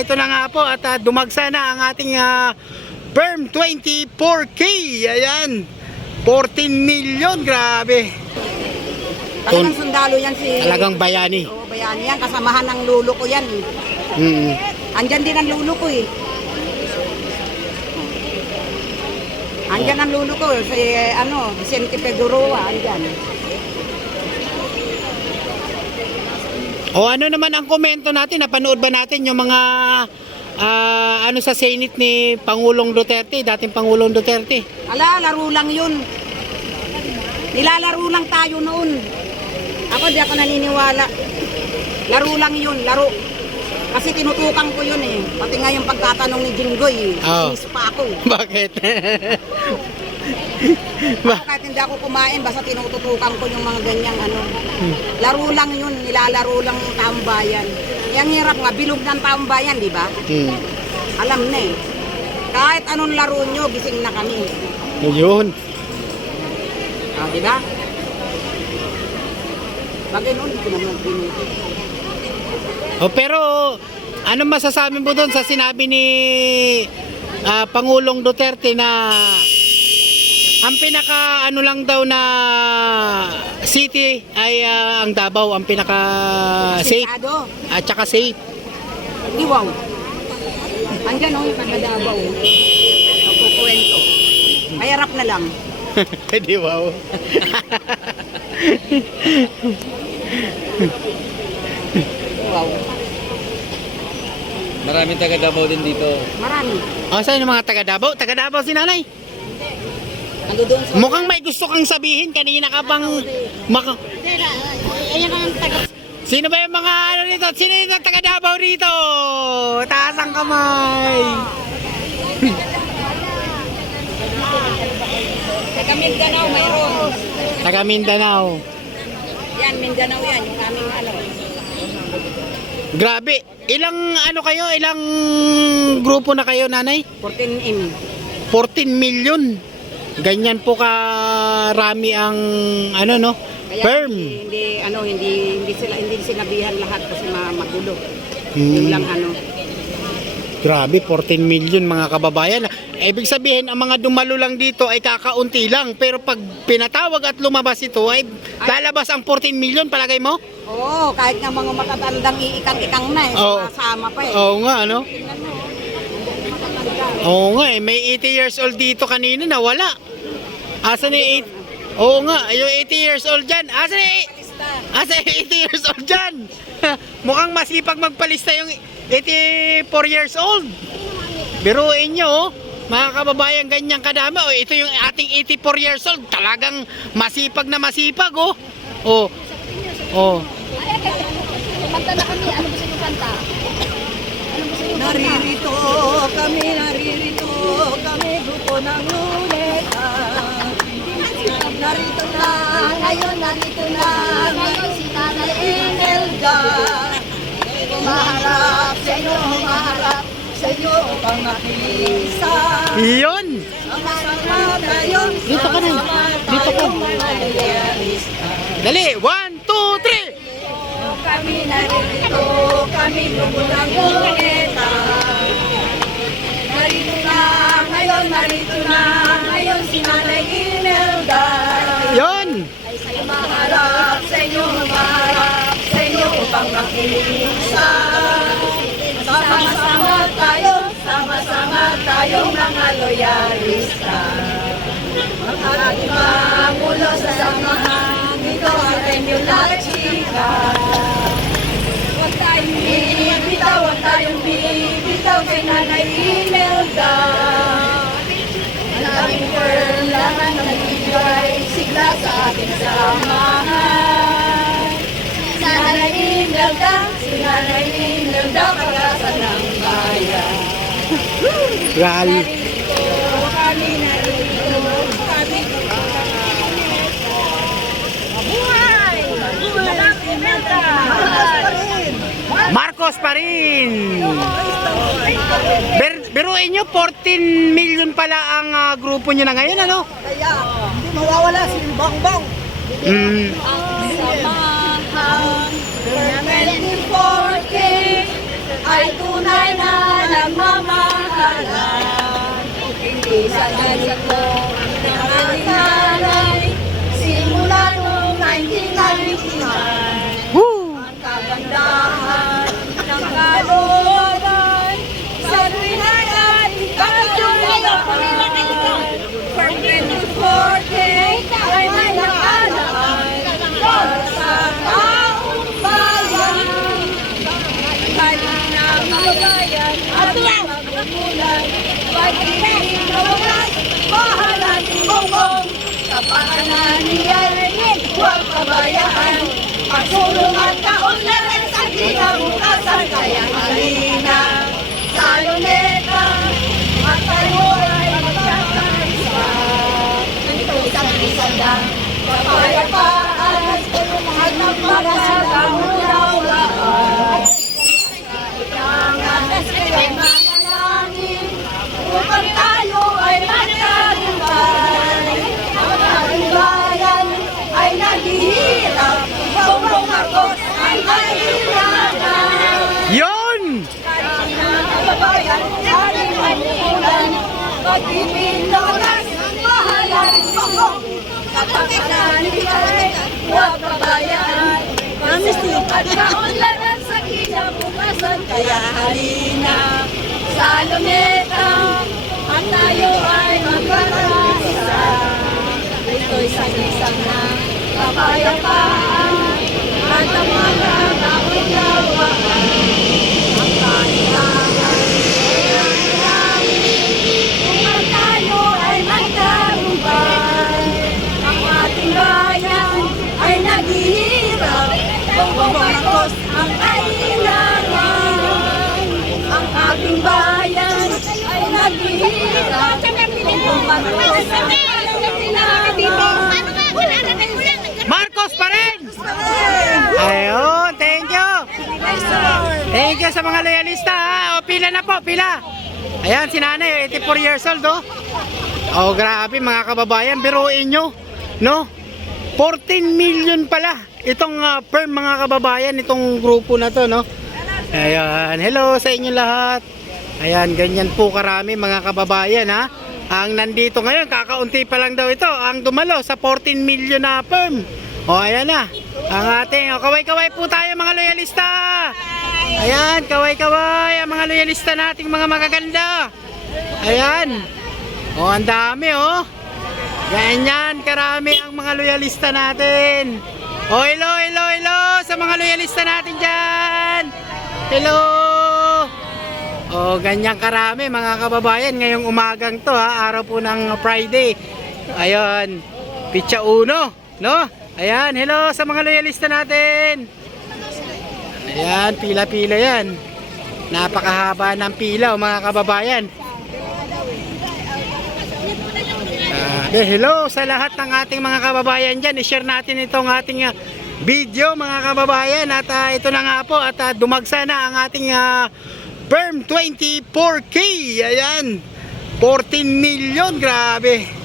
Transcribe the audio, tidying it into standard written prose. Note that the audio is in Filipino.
ito na nga po at dumagsa na ang ating Perm 24K. Ayan, 14 million, grabe. Talagang sundalo yan si... Talagang bayani. Oo, bayani yan. Kasamahan ng lulo ko yan. Andyan din ang lulo ko eh. Andyan ang lulo ko. Si Vicente Figueroa. Andyan. O ano naman ang komento natin? Napanood ba natin yung mga sa Senate ni Pangulong Duterte, dating Pangulong Duterte? Ala, laro lang yun. Nilalaro lang tayo noon. Ako di ako naniniwala. Laro lang yun, laro. Kasi tinutukan ko yun eh. Pati nga yung pagtatanong ni Jinggoy, inis pa ako. Bakit? Ako kahit hindi ako kumain, basta tinututukan ko yung mga ganyang Laro lang yun, nilalaro lang yung taong bayan. Yang hirap nga, bilog ng taong bayan, di ba? Alam na eh. Kahit anong laro nyo, gising na kami. Yun. Di ba? Bagay noon, hindi ko naman binuti. Pero ano masasabi mo doon sa sinabi ni Pangulong Duterte na ang pinaka lang daw na city ay ang Davao, ang pinaka safe at saka safe. Di wow. Andyan yung taga-Davao. Nagkukwento. Mayarap na lang. Di wow. Wow. Maraming taga Davao din dito. Marami. Saan yung mga taga Davao? Taga Davao si nanay. Nandoon sa... Mukhang may gusto kang sabihin kanina ka bang Ayan ang taga... Sino ba yung mga dito? Sino yung taga Davao dito? Taas ang kamay. Taga Mindanao mayroon. Taga Mindanao. Yan, Mindanao yan. Yung aming Grabe. Ilang kayo? Ilang grupo na kayo, nanay? 14M. 14 million. Ganyan po karami ang Kaya perm. hindi sinabihan lahat kasi magulo. Yung lang Grabe, 14 million mga kababayan. Ibig sabihin, ang mga dumalo lang dito ay kakaunti lang. Pero pag pinatawag at lumabas ito, ay lalabas ang 14 million, palagay mo? Oo, kahit nga mga matatandang iikang-ikang na eh. Kasama pa eh. Oo nga, ano? Oo nga eh, may 80 years old dito kanina na wala. Asan yung 8? Oo nga, yung 80 years old dyan. Asan yung 80 years old dyan? Mukhang masipag magpalista yung 84 years old. Biruin nyo, mga kababayan, ganyan kadami. Ito yung ating 84 years old. Talagang masipag na masipag, Kanta na kami. Ano gusto yung kanta? Naririto kami, grupo ng Luneta. Narito na, ngayon narito na, Ngayon si Tatay Imelda. Humaharap sa inyo upang makisa. Yun! Sama tayo, Dito ka na. Dito ka. Dali, 1, 2, 3! kami narito, kami grupo ng Luneta. Narito na, ngayon si Nanay Imelda. Yun! Humaharap sa inyo upang makisa. Sama-sama tayo mga loyalista. Ang ating Pangulo sa samahan, ito ang Tenyo La Chica. Huwag tayong bibitaw kay Nanay Imelda. Ang aming firm lang ang nagbibigay sigla sa ating samahan. Si Nanay Imelda, pag-asa ng bayan. Kami narito. Mabuhay! Mabuhay! Imelda! Marcos pa rin! Biruin nyo, 14 million pala ang grupo nyo na ngayon, ano? Kaya, hindi mawawala si Bongbong. Ang samahan, 24K, ay tunay na nagmamahalan. Hindi sa ganito ng ating nanay, simula noong 1999. Woo! Ang kagandahan ng kalooban sa tuwing ay ating katuloyan. From 2040 ay may nakalaan para sa taong bayan. Kahit na mabayan at magmumulan, pag-ibig na wagas, mahalan ni Bongbong. Kapakanan niya'y huwag kabayaan. Pagsulong at kaunlaran sa kinabukasan, kaya halina sa luneta at tayo ay magkakaisa. Ito'y isang lang, kapayapaan at magmamasagang unawaan. Kailangan ay manalangin upang tayo ay magtagumpay. Ang ating bayan ay naghihirap, Bongbong Marcos ay kailangan. Yon! Kababayan, ating manimulan, pag-ibig na wagas, mahalan Bongbong. Kapakanan niya'y huwag kabayaan. Pagsulong at kaunlaran sa kinabukasan, kaya halina sa luneta at tayo ay magkakaisa. Ito'y isang na kapayapaan at ang mga kaunlawaan. Ang kailangan ay upang tayo ay magtagumpay. Ang ating bayan ay naghihirap, Bongbong Marcos ang kailangan. Ang ating bayan ay naghihirap, Bongbong Marcos ang kailangan. Marcos pa rin! Ayun, thank you! Thank you sa mga loyalista ha. O, pila na po, pila. Ayan, si nanay, 84 years old oh. Oh, grabe mga kababayan, biruin nyo, no? 14 million pala itong firm mga kababayan, itong grupo na to, no? Ayan, hello sa inyo lahat. Ayan, ganyan po karami mga kababayan ha. Ang nandito ngayon, kakaunti pa lang daw ito, ang dumalo sa 14 million na firm. O, ayan na. Ang ating, kaway-kaway po tayo mga loyalista. Ayan, kaway-kaway ang mga loyalista nating mga magaganda. Ayan. O, ang dami oh. Ganyan, karami ang mga loyalista natin. O, hello, hello, hello sa mga loyalista natin dyan. Hello. O, ganyan karami mga kababayan ngayong umagang to ha, araw po ng Friday. Ayun, Pitsa Uno, no? Ayan, hello sa mga loyalista natin. Ayan, pila-pila yan. Napakahaba ng pila mga kababayan. Hello sa lahat ng ating mga kababayan dyan. I-share natin itong ating video mga kababayan. At ito na nga po at dumagsa na ang ating firm 24K. Ayan, 14 million, grabe.